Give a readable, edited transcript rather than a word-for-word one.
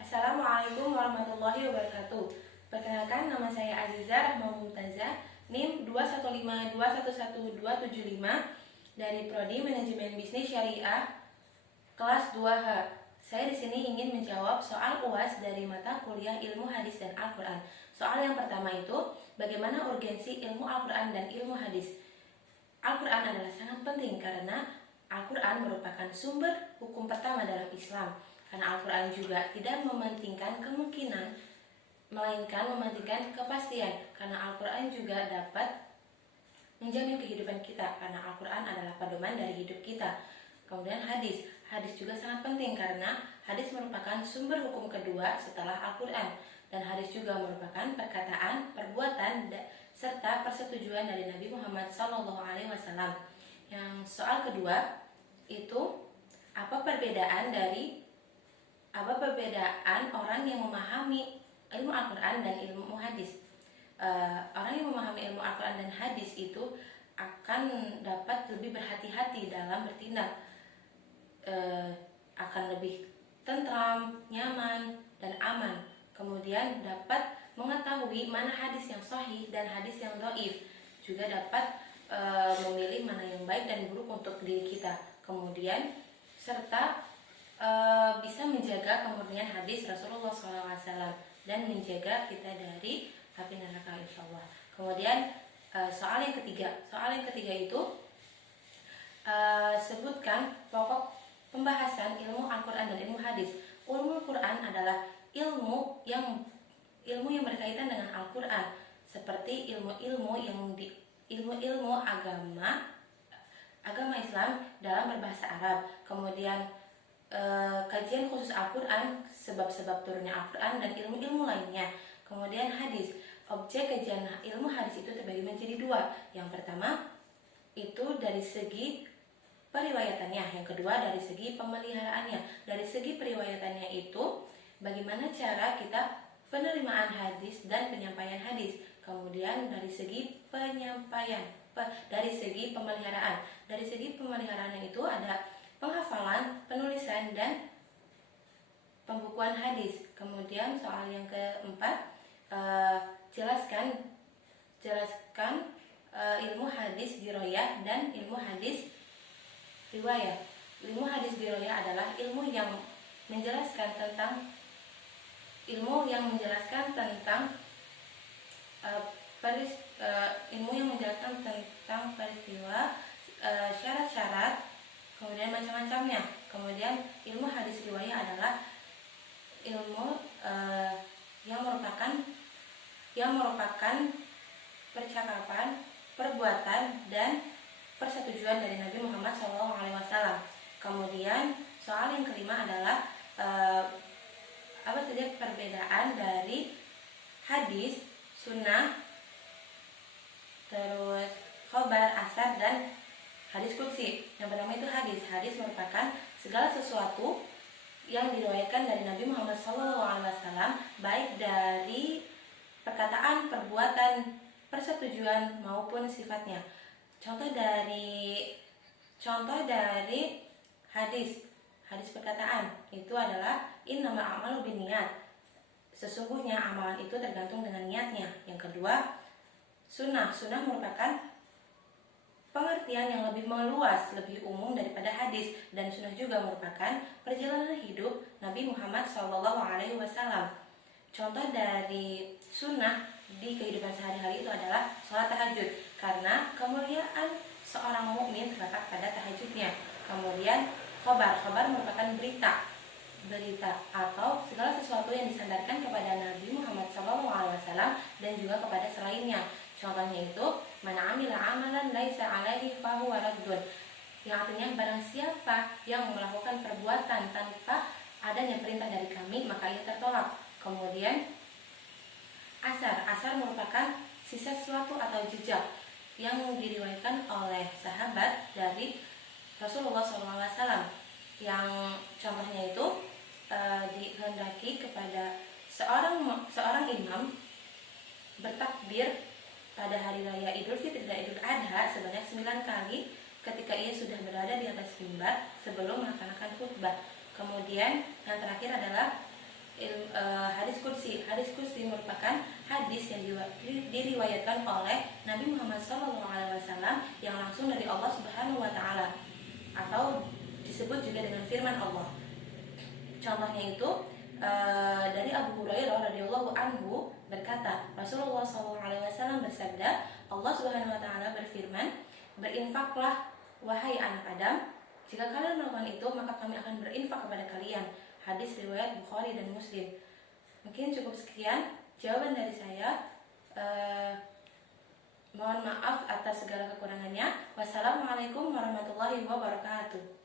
Assalamualaikum warahmatullahi wabarakatuh. Perkenalkan, nama saya Azizah Rahma Mumtazah, NIM 215211275 dari Prodi Manajemen Bisnis Syariah kelas 2H. Saya di sini ingin menjawab soal UAS dari mata kuliah Ilmu Hadis dan Al-Qur'an. Soal yang pertama itu, bagaimana urgensi ilmu Al-Qur'an dan ilmu hadis? Al-Qur'an adalah sangat penting karena Al-Qur'an merupakan sumber hukum pertama dalam Islam. Karena Al-Quran juga tidak mementingkan kemungkinan, melainkan mementingkan kepastian. Karena Al-Quran juga dapat menjamin kehidupan kita, karena Al-Quran adalah pedoman dari hidup kita. Kemudian hadis juga sangat penting karena hadis merupakan sumber hukum kedua setelah Al-Quran. Dan hadis juga merupakan perkataan, perbuatan, serta persetujuan dari Nabi Muhammad SAW. Yang soal kedua itu, apa perbedaan orang yang memahami ilmu Al-Quran dan ilmu hadis? Orang yang memahami ilmu Al-Quran dan hadis itu akan dapat lebih berhati-hati dalam bertindak, akan lebih tentram, nyaman, dan aman. Kemudian dapat mengetahui mana hadis yang sahih dan hadis yang dhaif. Juga dapat memilih mana yang baik dan buruk untuk diri kita. Kemudian serta bisa menjaga kemurnian hadis Rasulullah SAW dan menjaga kita dari api neraka, insyaallah. Kemudian soal yang ketiga itu, sebutkan pokok pembahasan ilmu Al-Quran dan ilmu hadis. Ilmu Al-Quran adalah ilmu yang berkaitan dengan Al-Quran, seperti ilmu agama Islam dalam berbahasa Arab. Kemudian kajian khusus Al-Quran, sebab-sebab turunnya Al-Quran, dan ilmu-ilmu lainnya. Kemudian hadis, objek kajian ilmu hadis itu terbagi menjadi dua. Yang pertama itu dari segi periwayatannya, yang kedua dari segi pemeliharaannya. Dari segi periwayatannya itu, bagaimana cara kita penerimaan hadis dan penyampaian hadis. Kemudian dari segi pemeliharaan. Dari segi pemeliharaan itu ada penghafalan, penulisan, dan pembukuan hadis. Kemudian soal yang keempat, jelaskan ilmu hadis diroyah dan ilmu hadis riwayah. Ilmu hadis diroyah adalah ilmu yang menjelaskan tentang peristiwa, syarat-syarat, kemudian macam-macamnya. Kemudian ilmu hadis riwayah adalah ilmu yang merupakan percakapan, perbuatan, dan persetujuan dari Nabi Muhammad SAW. Kemudian soal yang kelima adalah apa saja perbedaan dari hadis, sunnah, terus khobar, asar, dan hadis qudsi. Yang pertama itu hadis. Hadis merupakan segala sesuatu yang diriwayatkan dari Nabi Muhammad SAW, baik dari perkataan, perbuatan, persetujuan maupun sifatnya. Contoh dari hadis perkataan itu adalah innamal a'malu binniyat. Sesungguhnya amalan itu tergantung dengan niatnya. Yang kedua, sunnah merupakan pengertian yang lebih meluas, lebih umum daripada hadis, dan sunnah juga merupakan perjalanan hidup Nabi Muhammad SAW. Contoh dari sunnah di kehidupan sehari-hari itu adalah sholat tahajud, karena kemuliaan seorang mukmin terletak pada tahajudnya. Kemudian khobar merupakan berita atau segala sesuatu yang disandarkan kepada Nabi Muhammad SAW dan juga kepada selainnya. Contohnya itu, man amila amalan laisa alaihi fahuwa raddun, yang artinya barang siapa yang melakukan perbuatan tanpa adanya perintah dari kami, maka ia tertolak. Kemudian asar merupakan sisa sesuatu atau jejak yang diriwayatkan oleh sahabat dari Rasulullah SAW, yang contohnya itu dihendaki kepada seorang imam bertakbir pada hari raya Idul Fitri dan Idul Adha sebanyak 9 kali ketika ia sudah berada di atas mimbar sebelum melaksanakan khutbah. Kemudian yang terakhir adalah hadis kursi. Hadis kursi merupakan hadis yang diriwayatkan oleh Nabi Muhammad SAW yang langsung dari Allah Subhanahu wa Ta'ala, atau disebut juga dengan firman Allah. Contohnya itu dari Abu Hurairah radhiyallahu anhu berkata, Rasulullah SAW bersabda, Allah Subhanahu wa Ta'ala berfirman, berinfaklah wahai anak Adam, jika kalian melakukan itu maka kami akan berinfak kepada kalian. Hadis riwayat Bukhari dan Muslim. Mungkin cukup sekian jawaban dari saya. Mohon maaf atas segala kekurangannya. Wassalamualaikum warahmatullahi wabarakatuh.